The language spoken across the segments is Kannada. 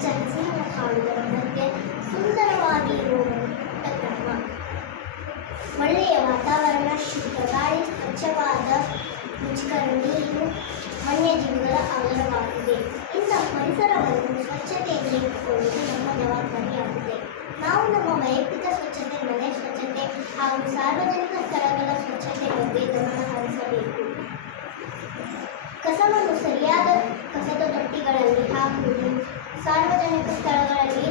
ಹಚ್ಚ ಹಸಿರಿನ ಕಾಡುಗಳ ಮಧ್ಯೆ ಸುಂದರವಾಗಿ ಇರುವ ಪುಟ್ಟ ಗ್ರಾಮ. ಒಳ್ಳೆಯ ವಾತಾವರಣ, ಶುದ್ಧ ಗಾಳಿ, ಸ್ವಚ್ಛವಾದ ರುಚಿಕರ ನೀರು ವನ್ಯಜೀವಿಗಳ ಆಗರವಾಗಿದೆ. ಇಂತಹ ಪರಿಸರವನ್ನು ಸ್ವಚ್ಛತೆಯಿಂದ ಇಟ್ಟುಕೊಳ್ಳುವುದು ನಮ್ಮ ಜವಾಬ್ದಾರಿಯಾಗಿದೆ. ನಾವು ನಮ್ಮ ವೈಯಕ್ತಿಕ ಸ್ವಚ್ಛತೆ, ಮನೆ ಸ್ವಚ್ಛತೆ ಹಾಗೂ ಸಾರ್ವಜನಿಕ ಸ್ಥಳಗಳ ಸ್ವಚ್ಛತೆ ಬಗ್ಗೆ ಗಮನ ಹರಿಸಬೇಕು. ಕಸವನ್ನು ಸರಿಯಾದ ಕಸದ ತೊಟ್ಟಿಗಳಲ್ಲಿ ಹಾಕುವುದು, ಸಾರ್ವಜನಿಕ ಸ್ಥಳಗಳಲ್ಲಿ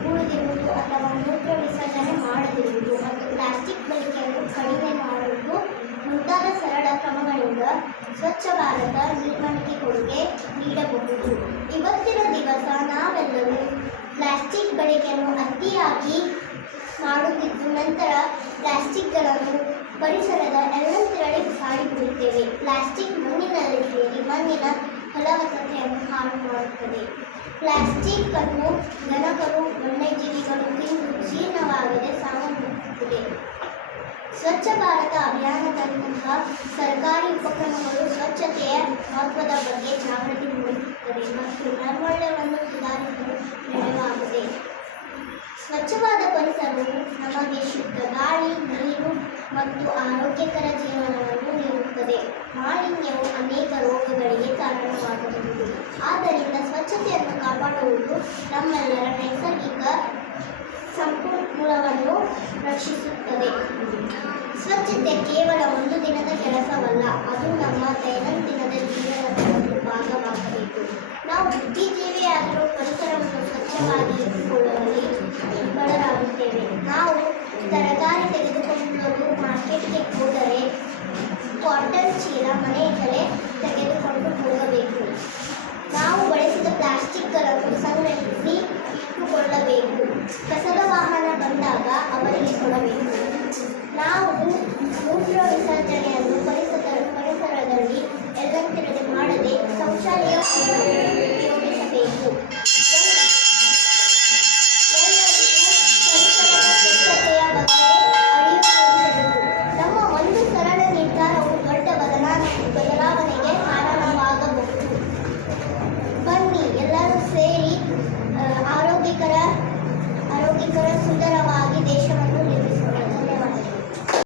ಹೂಳದಿರುವುದು ಅಥವಾ ಮೂತ್ರ ವಿಸರ್ಜನೆ ಮಾಡದಿರುವುದು ಮತ್ತು ಪ್ಲಾಸ್ಟಿಕ್ ಬಳಕೆಯನ್ನು ಕಡಿಮೆ ಮಾಡುವುದು ಮುಂತಾದ ಸರಳ ಕ್ರಮಗಳಿಂದ ಸ್ವಚ್ಛ ಭಾರತ ನಿರ್ಮಾಣಕ್ಕೆ ಕೊಡುಗೆ ನೀಡಬಹುದು. ಇವತ್ತಿನ ದಿವಸ ನಾವೆಲ್ಲರೂ ಪ್ಲಾಸ್ಟಿಕ್ ಬಳಕೆಯನ್ನು ಅತಿಯಾಗಿ ಮಾಡುತ್ತಿದ್ದು ನಂತರ ಪ್ಲಾಸ್ಟಿಕ್ಗಳನ್ನು ಪರಿಸರದ ಎಲ್ಲೆಂದೆಡೆ ಬಿಸಾಡಿಬಿಡುತ್ತೇವೆ. ಪ್ಲಾಸ್ಟಿಕ್ ಮಣ್ಣಿನಲ್ಲಿ ಸೇರಿ ಮಣ್ಣಿನ ಫಲವತ್ತತೆಯನ್ನು ಹಾಳು ಮಾಡುತ್ತದೆ. ಪ್ಲಾಸ್ಟಿಕ್ ಅನ್ನು ದನಕರು, ವನ್ಯಜೀವಿಗಳು ತಿಂದು ಜೀರ್ಣವಾಗದೆ ಸಾವನ್ನಪ್ಪುತ್ತದೆ. ಸ್ವಚ್ಛ ಭಾರತ ಅಭಿಯಾನದಂತಹ ಸರ್ಕಾರಿ ಉಪಕ್ರಮಗಳು ಸ್ವಚ್ಛತೆಯ ಮಹತ್ವದ ಬಗ್ಗೆ ಜಾಗೃತಿ ಮೂಡಿಸುತ್ತದೆ ಮತ್ತು ನೈರ್ಮಲ್ಯವನ್ನು ಸುಧಾರಿಸಲು ನೆರವಾಗಿದೆ. ಸ್ವಚ್ಛವಾದ ಪರಿಸರವು ನಮಗೆ ಶುದ್ಧ ಗಾಳಿ, ನೀರು ಮತ್ತು ಆರೋಗ್ಯಕರ ಜೀವನವನ್ನು ನೀಡುತ್ತದೆ. ಮಾಲಿನ್ಯವು ಅನೇಕ ರೋಗಗಳಿಗೆ ಕಾರಣವಾಗಬಹುದು. ಆದ್ದರಿಂದ ಸ್ವಚ್ಛತೆಯನ್ನು ಕಾಪಾಡುವುದು ನಮ್ಮೆಲ್ಲರ ನೈಸರ್ಗಿಕ ಸಂಪನ್ಮೂಲವನ್ನು ರಕ್ಷಿಸುತ್ತದೆ. ಸ್ವಚ್ಛತೆ ಕೇವಲ ಒಂದು ದಿನದ ಕೆಲಸವಲ್ಲ, ಅದು ನಮ್ಮ ದೈನಂದಿನದ ಜೀವನದ ಒಂದು ಭಾಗವಾಗಬೇಕು. ನಾವು ಬುದ್ಧಿಜೀವಿಯಾದರೂ ಪರಿಸರವನ್ನು ಸ್ವಚ್ಛವಾಗಿ ಇಟ್ಟುಕೊಳ್ಳುವಲ್ಲಿ ವಿಫಲರಾಗುತ್ತೇವೆ. ನಾವು ತರಕಾರಿ ತೆಗೆದುಕೊಳ್ಳಲು ಮಾರ್ಕೆಟ್ಗೆ ಹೋದರೆ ಕಾಟನ್ ಚೀಲ ಮನೆಯಿಂದಲೇ ತೆಗೆದುಕೊಂಡು ಹೋಗಬೇಕು. ನಾವು ಬಳಸಿದ ಪ್ಲಾಸ್ಟಿಕ್ಗಳನ್ನು ಸಂಗ್ರಹಿಸಿ ಇಟ್ಟುಕೊಳ್ಳಬೇಕು. ಕಸದ ವಾಹನ ಬಂದಾಗ ಅವರಿಗೆ ಕೊಡಬೇಕು.